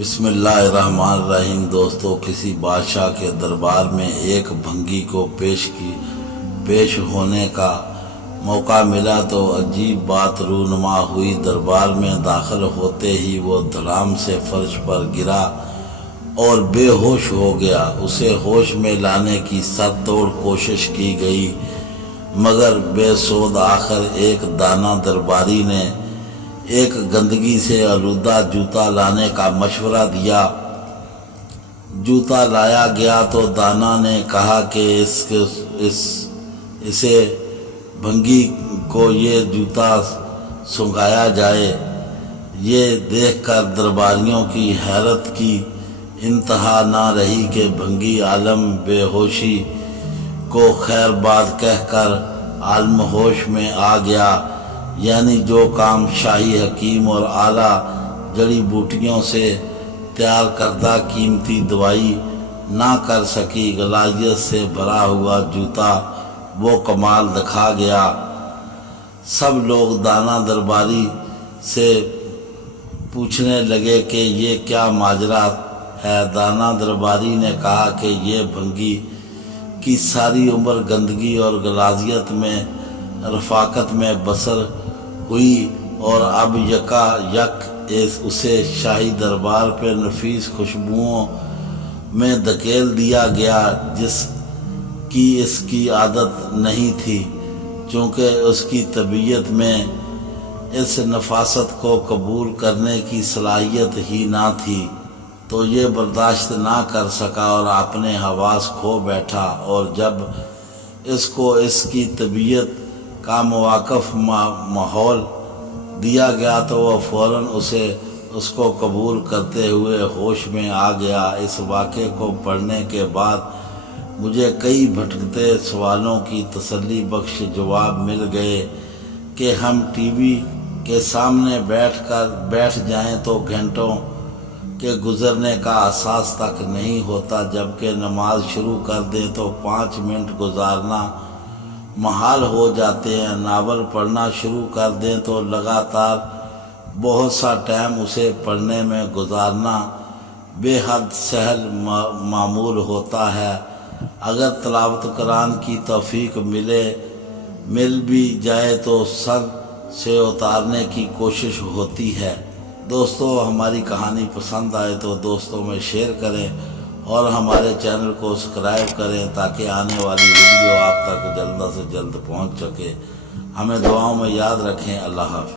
بسم اللہ الرحمن الرحیم۔ دوستو، کسی بادشاہ کے دربار میں ایک بھنگی کو پیش ہونے کا موقع ملا تو عجیب بات رونما ہوئی۔ دربار میں داخل ہوتے ہی وہ دھڑام سے فرش پر گرا اور بے ہوش ہو گیا۔ اسے ہوش میں لانے کی سر توڑ کوشش کی گئی مگر بے سود۔ آخر ایک دانا درباری نے ایک گندگی سے آلودہ جوتا لانے کا مشورہ دیا۔ جوتا لایا گیا تو دانا نے کہا کہ اسے بھنگی کو یہ جوتا سنگھایا جائے۔ یہ دیکھ کر درباریوں کی حیرت کی انتہا نہ رہی کہ بھنگی عالم بے ہوشی کو خیر باد کہہ کر عالم ہوش میں آ گیا۔ یعنی جو کام شاہی حکیم اور اعلیٰ جڑی بوٹیوں سے تیار کردہ قیمتی دوائی نہ کر سکی، غلاظت سے بھرا ہوا جوتا وہ کمال دکھا گیا۔ سب لوگ دانا درباری سے پوچھنے لگے کہ یہ کیا ماجرا ہے۔ دانا درباری نے کہا کہ یہ بھنگی کی ساری عمر گندگی اور غلاظت میں رفاقت میں بسر ہوئی اور اب یکا یک اسے شاہی دربار پہ نفیس خوشبوؤں میں دھکیل دیا گیا جس کی اس کی عادت نہیں تھی، چونکہ اس کی طبیعت میں اس نفاست کو قبول کرنے کی صلاحیت ہی نہ تھی۔ تو یہ برداشت نہ کر سکا اور اپنے حواس کھو بیٹھا، اور جب اس کو اس کی طبیعت کا مواقف ماحول دیا گیا تو وہ فوراً اس کو قبول کرتے ہوئے ہوش میں آ گیا۔ اس واقعے کو پڑھنے کے بعد مجھے کئی بھٹکتے سوالوں کی تسلی بخش جواب مل گئے کہ ہم ٹی وی کے سامنے بیٹھ جائیں تو گھنٹوں کے گزرنے کا احساس تک نہیں ہوتا، جبکہ نماز شروع کر دیں تو 5 منٹ گزارنا محال ہو جاتے ہیں۔ ناول پڑھنا شروع کر دیں تو لگاتار بہت سا ٹائم اسے پڑھنے میں گزارنا بے حد سہل معمول ہوتا ہے۔ اگر تلاوت قرآن کی توفیق مل بھی جائے تو سر سے اتارنے کی کوشش ہوتی ہے۔ دوستو، ہماری کہانی پسند آئے تو دوستوں میں شیئر کریں اور ہمارے چینل کو سبسکرائب کریں تاکہ آنے والی ویڈیو آپ تک جلد سے جلد پہنچ سکے۔ ہمیں دعاؤں میں یاد رکھیں۔ اللہ حافظ۔